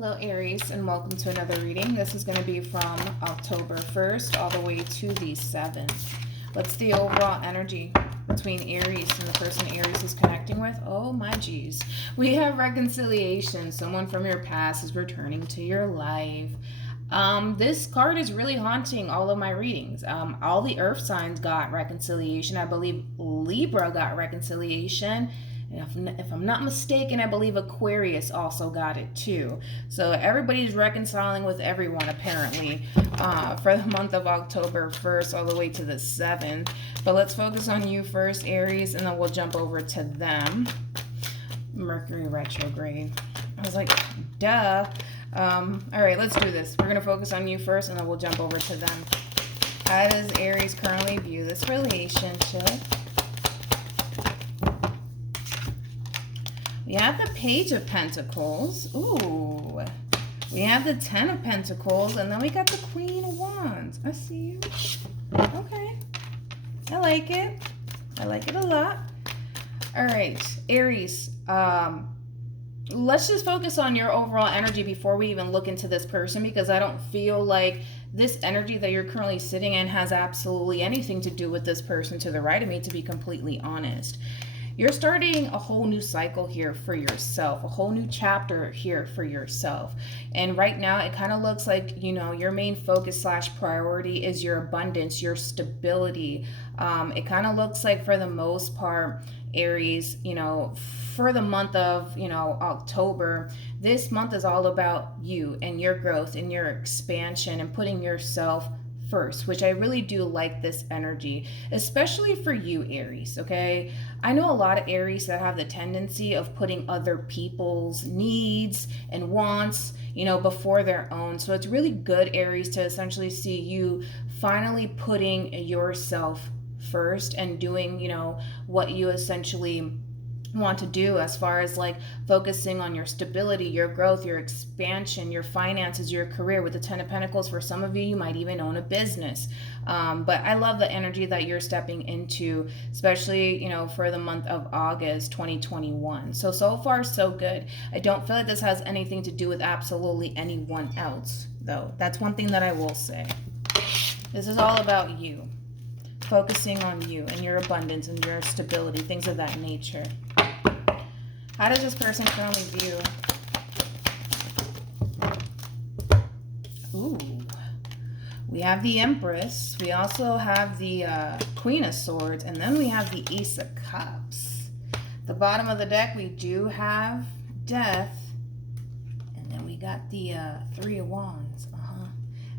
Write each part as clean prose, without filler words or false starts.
Hello Aries, and welcome to another reading. This is going to be from October 1st all the way to the 7th. What's the overall energy between Aries and the person Aries is connecting with? Oh my geez. We have reconciliation. Someone from your past is returning to your life. This card is really haunting all of my readings. All the earth signs got reconciliation. I believe Libra got reconciliation. If I'm not mistaken, I believe Aquarius also got it too. So everybody's reconciling with everyone apparently for the month of October 1st all the way to the 7th. But let's focus on you first, Aries, and then we'll jump over to them. Mercury retrograde. I was like, duh. All right, let's do this. We're going to focus on you first, and then we'll jump over to them. How does Aries currently view this relationship? We have the Page of Pentacles. Ooh. We have the Ten of Pentacles. And then we got the Queen of Wands. I see you. Okay. I like it. I like it a lot. All right. Aries. Let's just focus on your overall energy before we even look into this person, because I don't feel like this energy that you're currently sitting in has absolutely anything to do with this person to the right of me, to be completely honest. You're starting a whole new cycle here for yourself, a whole new chapter here for yourself. And right now it kind of looks like, you know, your main focus / priority is your abundance, your stability. It kind of looks like for the most part, Aries, you know, for the month of, you know, October, this month is all about you and your growth and your expansion and putting yourself first, which I really do like this energy, especially for you, Aries, okay? I know a lot of Aries that have the tendency of putting other people's needs and wants, you know, before their own. So it's really good, Aries, to essentially see you finally putting yourself first and doing, you know, what you essentially want to do as far as like focusing on your stability, your growth, your expansion, your finances, your career. With the Ten of Pentacles, for some of you, you might even own a business. But I love the energy that you're stepping into, especially, you know, for the month of August 2021. So far, so good. I don't feel like this has anything to do with absolutely anyone else, though. That's one thing that I will say. This is all about you. Focusing on you and your abundance and your stability, things of that nature. How does this person currently view? Ooh. We have the Empress. We also have the Queen of Swords. And then we have the Ace of Cups. The bottom of the deck, we do have Death. And then we got the Three of Wands.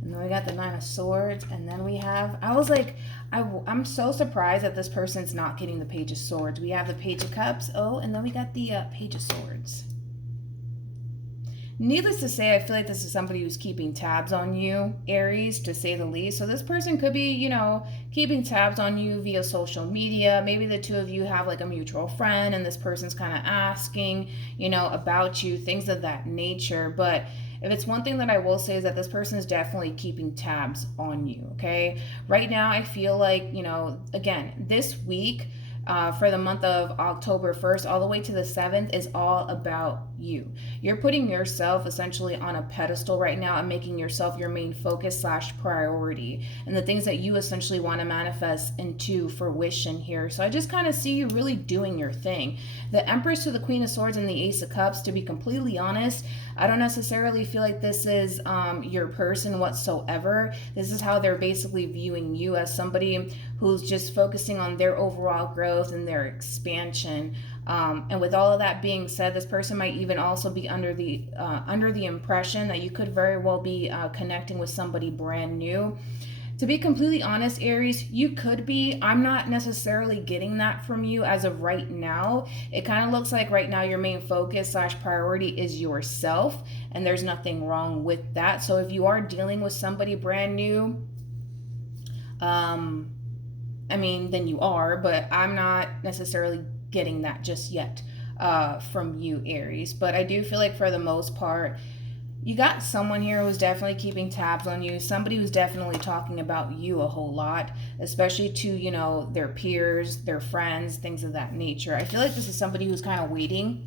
And then we got the Nine of Swords. And then we have, I was like, I'm so surprised that this person's not getting the Page of Swords. We have the Page of Cups. Oh, and then we got the Page of Swords. Needless to say, I feel like this is somebody who's keeping tabs on you, Aries, to say the least. So this person could be, you know, keeping tabs on you via social media. Maybe the two of you have like a mutual friend and this person's kind of asking, you know, about you, things of that nature. But if it's one thing that I will say is that this person is definitely keeping tabs on you, okay? Right now, I feel like, you know, again, this week for the month of October 1st all the way to the 7th is all about you. You're putting yourself essentially on a pedestal right now and making yourself your main focus / priority and the things that you essentially want to manifest into fruition here. So I just kind of see you really doing your thing. The Empress to the Queen of Swords and the Ace of Cups, to be completely honest, I don't necessarily feel like this is your person whatsoever. This is how they're basically viewing you, as somebody who's just focusing on their overall growth and their expansion. And with all of that being said, this person might even also be under the impression that you could very well be connecting with somebody brand new. To be completely honest, Aries, you could be. I'm not necessarily getting that from you as of right now. It kind of looks like right now your main focus / priority is yourself, and there's nothing wrong with that. So if you are dealing with somebody brand new, I mean, then you are, but I'm not necessarily getting that just yet from you, Aries. But I do feel like for the most part, you got someone here who's definitely keeping tabs on you, somebody who's definitely talking about you a whole lot, especially to, you know, their peers, their friends, things of that nature. I feel like this is somebody who's kind of waiting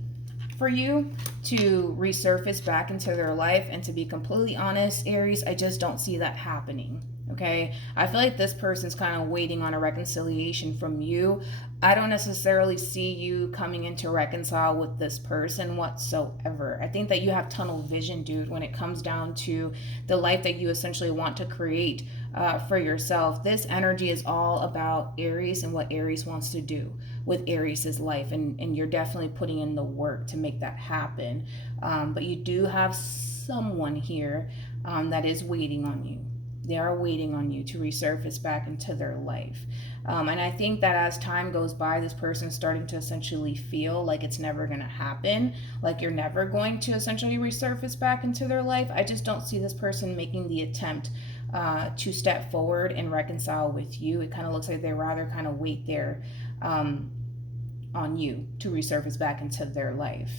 for you to resurface back into their life. And to be completely honest, Aries, I just don't see that happening. Okay, I feel like this person's kind of waiting on a reconciliation from you. I don't necessarily see you coming in to reconcile with this person whatsoever. I think that you have tunnel vision, dude, when it comes down to the life that you essentially want to create for yourself. This energy is all about Aries and what Aries wants to do with Aries' life. And you're definitely putting in the work to make that happen. But you do have someone here that is waiting on you. They are waiting on you to resurface back into their life. And I think that as time goes by, this person's starting to essentially feel like it's never going to happen, like you're never going to essentially resurface back into their life. I just don't see this person making the attempt to step forward and reconcile with you. It kind of looks like they rather kind of wait there on you to resurface back into their life.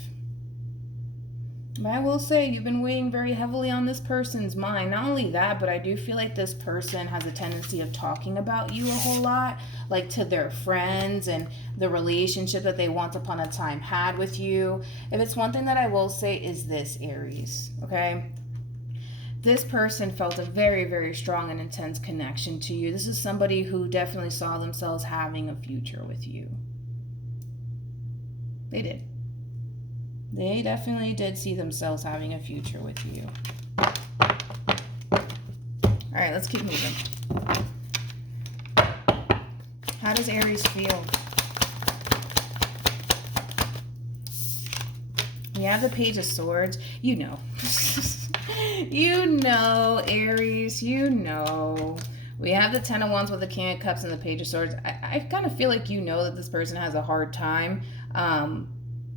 But I will say you've been weighing very heavily on this person's mind. Not only that, but I do feel like this person has a tendency of talking about you a whole lot, like to their friends and the relationship that they once upon a time had with you. If it's one thing that I will say is this, Aries, okay? This person felt a very, very strong and intense connection to you. This is somebody who definitely saw themselves having a future with you. They did. They definitely did see themselves having a future with you. All right, let's keep moving. How does Aries feel? We have the Page of Swords. You know. You know, Aries, you know. We have the Ten of Wands with the King of Cups and the Page of Swords. I kind of feel like you know that this person has a hard time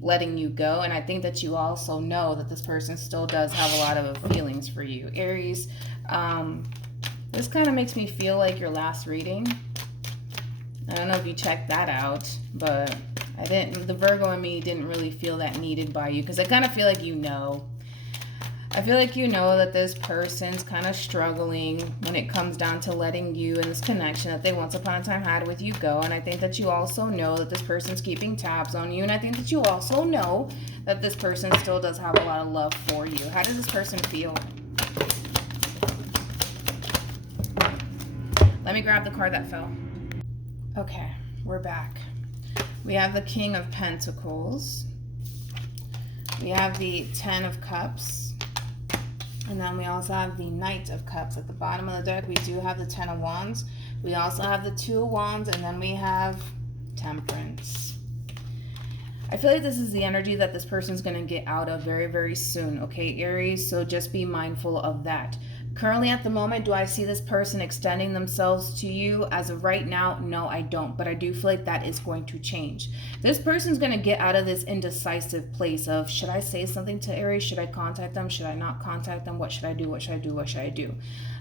letting you go, and I think that you also know that this person still does have a lot of feelings for you, Aries. This kind of makes me feel like your last reading. I don't know if you checked that out, but I didn't. The Virgo in me didn't really feel that needed by you, because I kind of feel like you know. I feel like you know that this person's kind of struggling when it comes down to letting you and this connection that they once upon a time had with you go. And I think that you also know that this person's keeping tabs on you. And I think that you also know that this person still does have a lot of love for you. How does this person feel? Let me grab the card that fell. Okay, we're back. We have the King of Pentacles. We have the Ten of Cups. And then we also have the Knight of Cups. At the bottom of the deck, we do have the Ten of Wands. We also have the Two of Wands, and then we have Temperance. I feel like this is the energy that this person's going to get out of very, very soon, okay, Aries? So just be mindful of that. Currently at the moment, do I see this person extending themselves to you? As of right now, no, I don't. But I do feel like that is going to change. This person's going to get out of this indecisive place of, should I say something to Aries? Should I contact them? Should I not contact them? What should I do? What should I do? What should I do?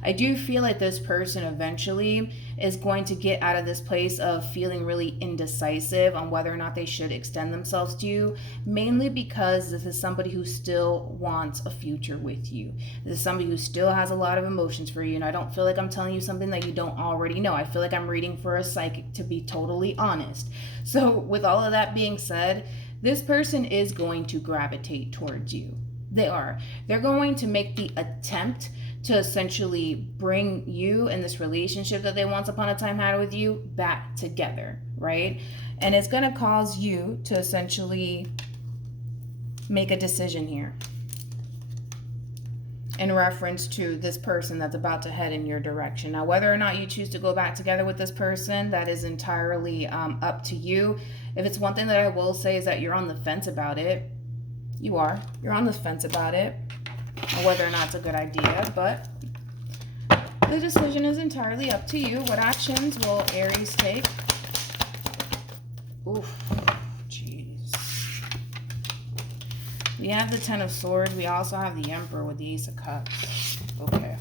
I do feel like this person eventually is going to get out of this place of feeling really indecisive on whether or not they should extend themselves to you, mainly because this is somebody who still wants a future with you. This is somebody who still has a lot of emotions for you, and I don't feel like I'm telling you something that you don't already know. I feel like I'm reading for a psychic, to be totally honest. So with all of that being said, this person is going to gravitate towards you. They are. They're going to make the attempt to essentially bring you and this relationship that they once upon a time had with you back together, right? And it's going to cause you to essentially make a decision here in reference to this person that's about to head in your direction. Now, whether or not you choose to go back together with this person, that is entirely up to you. If it's one thing that I will say is that you're on the fence about it. You are. You're on the fence about it. Or whether or not it's a good idea, but the decision is entirely up to you. What actions will Aries take? Oof, jeez. We have the Ten of Swords. We also have the Emperor with the Ace of Cups. Okay.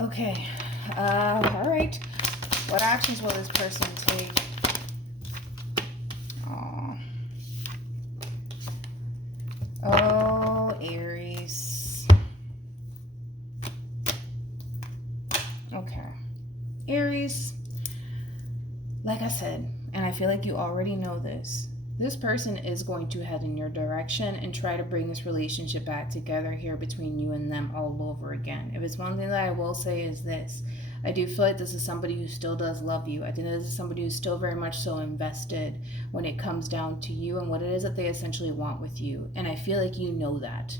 Okay. All right. What actions will this person take? Oh, Aries. Okay. Aries, I said, and I feel like you already know this, this person is going to head in your direction and try to bring this relationship back together here between you and them all over again. If it's one thing that I will say is this, I do feel like this is somebody who still does love you. I think this is somebody who's still very much so invested when it comes down to you and what it is that they essentially want with you. And I feel like you know that.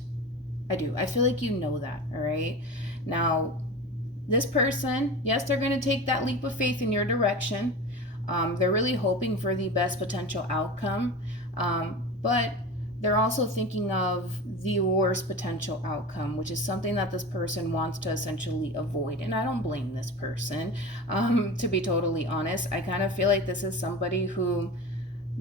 I do. I feel like you know that, all right? Now, this person, yes, they're going to take that leap of faith in your direction. They're really hoping for the best potential outcome, but they're also thinking of the worst potential outcome, which is something that this person wants to essentially avoid. And I don't blame this person, to be totally honest. I kind of feel like this is somebody who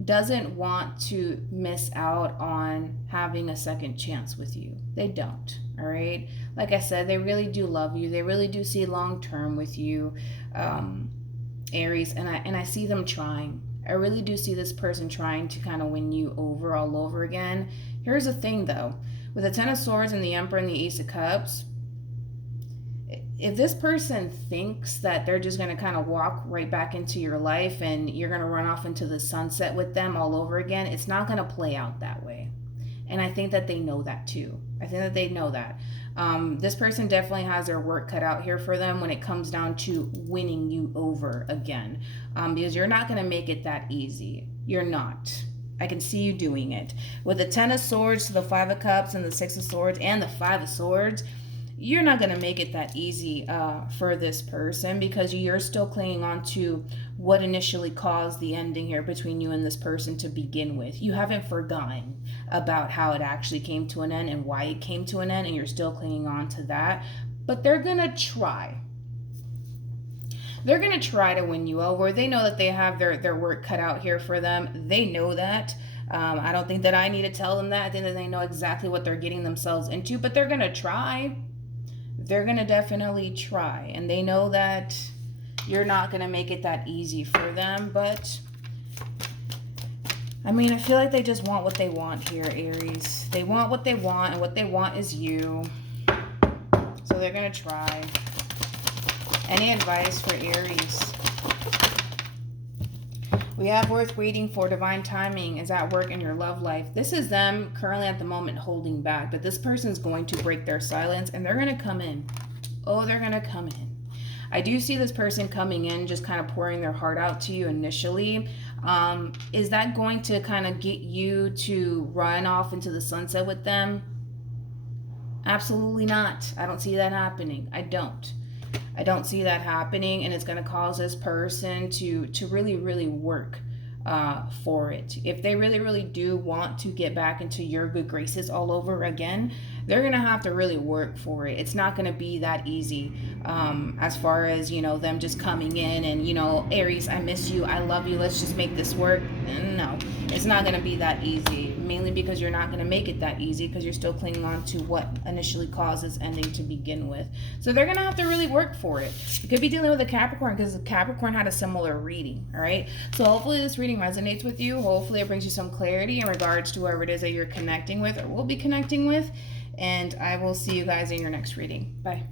doesn't want to miss out on having a second chance with you. They don't, all right? Like I said, they really do love you. They really do see long term with you. Aries, and I see them trying. I really do see this person trying to kind of win you over all over again. Here's the thing though, with the Ten of Swords and the Emperor and the Ace of Cups, if this person thinks that they're just going to kind of walk right back into your life and you're going to run off into the sunset with them all over again, it's not going to play out that way. And I think that they know that too. I think that they know that. This person definitely has their work cut out here for them when it comes down to winning you over again. Because you're not going to make it that easy. You're not. I can see you doing it. With the Ten of Swords to the Five of Cups and the Six of Swords and the Five of Swords, you're not going to make it that easy for this person because you're still clinging on to what initially caused the ending here between you and this person to begin with. You haven't forgotten about how it actually came to an end and why it came to an end, and you're still clinging on to that. But they're going to try. They're going to try to win you over. They know that they have their work cut out here for them. They know that. I don't think that I need to tell them that. I think that they know exactly what they're getting themselves into, but they're going to try. They're going to definitely try. And they know that you're not going to make it that easy for them. But, I mean, I feel like they just want what they want here, Aries. They want what they want, and what they want is you. So they're going to try. Any advice for Aries? We have worth waiting for. Divine timing is at work in your love life. This is them currently at the moment holding back, but this person's going to break their silence and they're going to come in. Oh, they're going to come in. I do see this person coming in, just kind of pouring their heart out to you initially. Is that going to kind of get you to run off into the sunset with them? Absolutely not. I don't see that happening. I don't see that happening, and it's going to cause this person to really, really work for it. If they really, really do want to get back into your good graces all over again, they're going to have to really work for it. It's not going to be that easy as far as, you know, them just coming in and, you know, Aries, I miss you, I love you, let's just make this work. No, it's not going to be that easy, mainly because you're not going to make it that easy because you're still clinging on to what initially caused this ending to begin with. So they're going to have to really work for it. You could be dealing with a Capricorn because Capricorn had a similar reading, all right? So hopefully this reading resonates with you. Hopefully it brings you some clarity in regards to whoever it is that you're connecting with or will be connecting with. And I will see you guys in your next reading. Bye.